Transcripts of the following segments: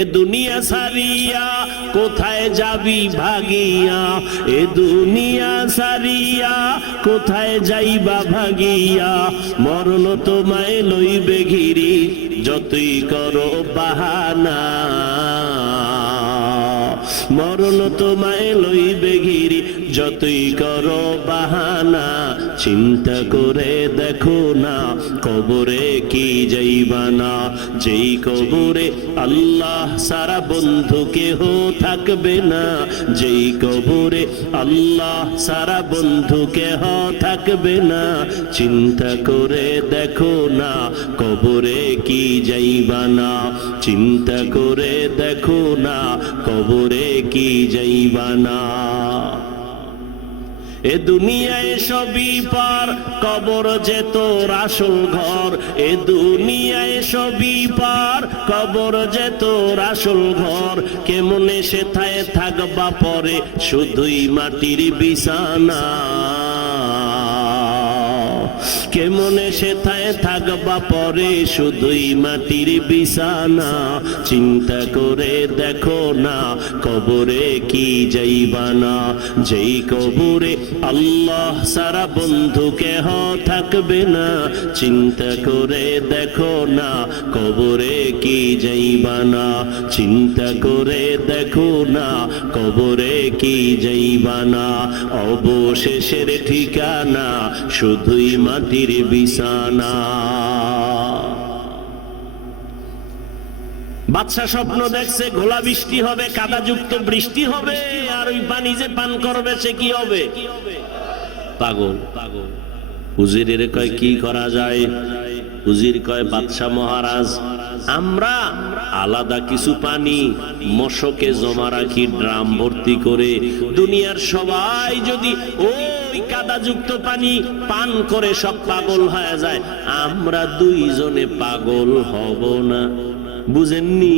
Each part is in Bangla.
এ দুনিয়া সারিয়া কোথায় যাবি ভাগিয়া, এ দুনিয়া সারিয়া কোথায় যাইবা ভাগিয়া, মরণ তোমায় লইবে ঘিরি যতই করো বাহানা, মরণ তোমায় লইবে ঘিরি যতই করো বাহানা, চিন্তা করে দেখো না কবরে কি যাইবা না, যেই কবরে আল্লাহ সারা বন্ধু কেহ থাকবে না, যেই কবরে আল্লাহ সারা বন্ধু কেহ থাকবে না, চিন্তা করে দেখো না কবরে কি যাইবা না, চিন্তা করে দেখো না কবরে কি যাইবা না। এ দুনিয়ায় সবই পার, কবর যে তোর আসল ঘর, এ দুনিয়ায় সবই পার, কবর যে তোর আসল ঘর, কেমনে সেথায় থাকবা পরে শুধুই মাটির বিছানা, কেমনে সেথায় থাকবা পরে শুধুই মাটির বিছানা, চিন্তা করে দেখো না কবরে কি যাইবা না, যেই কবরে আল্লাহ সারা বন্ধু কেহ থাকবে না, চিন্তা করে দেখো না কবরে কি যাইবা না, চিন্তা করে দেখো না কবরে কি যাইবা না, অবশেষের ঠিকানা শুধুই মাটির বিছানা। বাদশা স্বপ্ন দেখছে ঘোলা বৃষ্টি হবে, কাদাযুক্ত বৃষ্টি হবে, আর ওই পানি যে পান করবে সে কি হবে? পাগল। উজিরের কয় কি করা যায়? উজির কয় বাদশা মহারাজ, আমরা আলাদা কিছু পানি মশকে জমা রাখি ড্রাম ভর্তি করে, দুনিয়ার সবাই যদি ওই কাদাযুক্ত পানি পান করে সব পাগল হয়ে যায়, আমরা দুইজনে পাগল হব না। বুঝেননি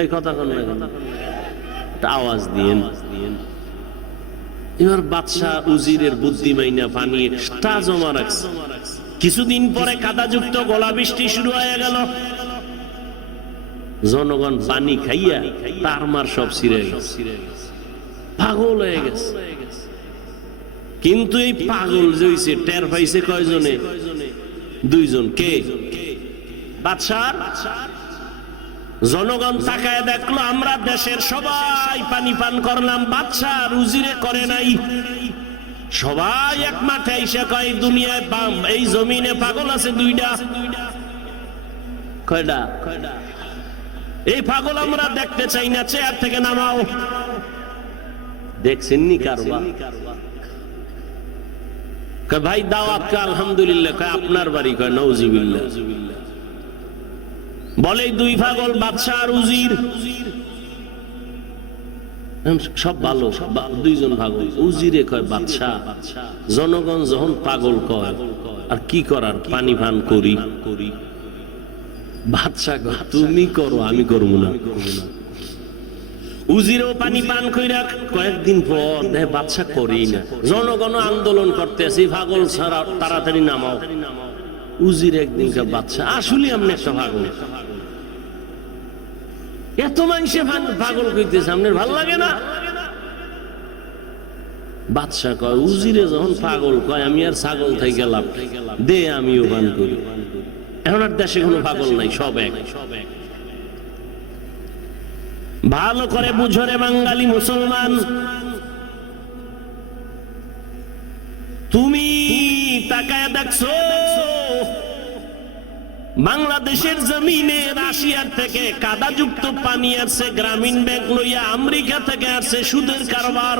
এই কথা? কোন আওয়াজ দিয়েন। এবার বাদশা উজিরের বুদ্ধি মাইনা পানি এক্সট্রা জমা রাখছে। কিছুদিন পরে কাদাযুক্ত গলা বৃষ্টি শুরু হয়ে গেল, জনগণ পানি খাইয়া তার মার সব ছিঁড়ে গেছে, পাগল হয়ে গেছে। কিন্তু এই পাগল যে হইছে টের পাইছে কয়জনে? দুইজন। কে? বাদশার জনগণ তাকায় দেখলো আমরা দেশের সবাই পানি পান করলাম, বাদশা উজিরে করে নাই। সবাই এক মাঠে এসে কয় দুনিয়ায় এই জমিনে পাগল আছে দুইটা। কয়টা? এই পাগল আমরা দেখতে চাই না, চেয়ার থেকে নামাও। দেখছেন নি কারবা? ভাই দাওয়াত কা আলহামদুলিল্লাহ। কয় আপনার বাড়ি? কয় নাউজুবিল্লাহ। বলে দুই পাগল বাদশা আর উজির, সব ভালো, দুইজন পাগল। উজিরে কয় বাদশা জনগণ যখন পাগল কয় আর কি করার, পানি পান করি। বাদশা কয় তুমি করো, আমি করবো না। উজিরেও পানি পান কইরা কয়েকদিন পর দেখে বাদশা করেই না। জনগণ আন্দোলন করতেছে পাগল ছাড়া তাড়াতাড়ি নামাও। উজির একদিন বাদশা আসলে আপনি একটা পাগল, এত মানুষে পাগল কইতেছে, আপনার ভাল লাগে না? বাদশা কয় উজিরে যখন পাগল কয় আমি আর ছাগল থেকে গেলাম, দে আমিও পান করি। এখন আর দেশে কোনো পাগল নাই, সব এক। ভালো করে বুঝো রে বাঙালি মুসলমান, তুমি তাকায় দেখছো বাংলাদেশের জমিনে রাশিয়ার থেকে কাদাযুক্ত পানি আসছে, গ্রামীণ ব্যাংক লইয়া আমেরিকা থেকে আসছে সুদের কারবার।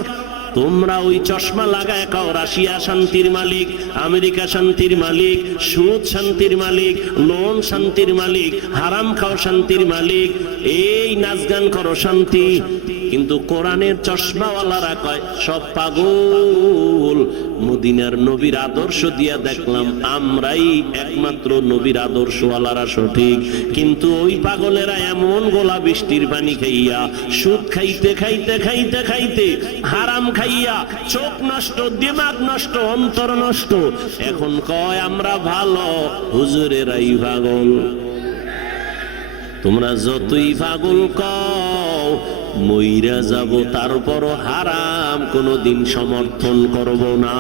তোমরা ওই চশমা লাগায় কাও রাশিয়া শান্তির মালিক, আমেরিকা শান্তির মালিক, সুদ শান্তির মালিক, লোন শান্তির মালিক, হারাম খাও শান্তির মালিক, এই নাচ গান করো শান্তি। কিন্তু কোরআনের চশমাওয়ালারা কয় সব পাগল। মদিনার নবীর আদর্শ দিয়া দেখলাম আমরাই একমাত্র নবীর আদর্শওয়ালারা সঠিক। কিন্তু ওই পাগলেরা এমন গোলা বৃষ্টির পানি খাইয়া, সুদ খাইতে খাইতে খাইতে খাইতে, হারাম খাইয়া চোখ নষ্ট, দিমাগ নষ্ট, অন্তর নষ্ট, এখন কয় আমরা ভালো, হুজুরেরাই পাগল। তোমরা যতই পাগল কও মইরা যাব, তারপরও হারাম কোনোদিন সমর্থন করব না।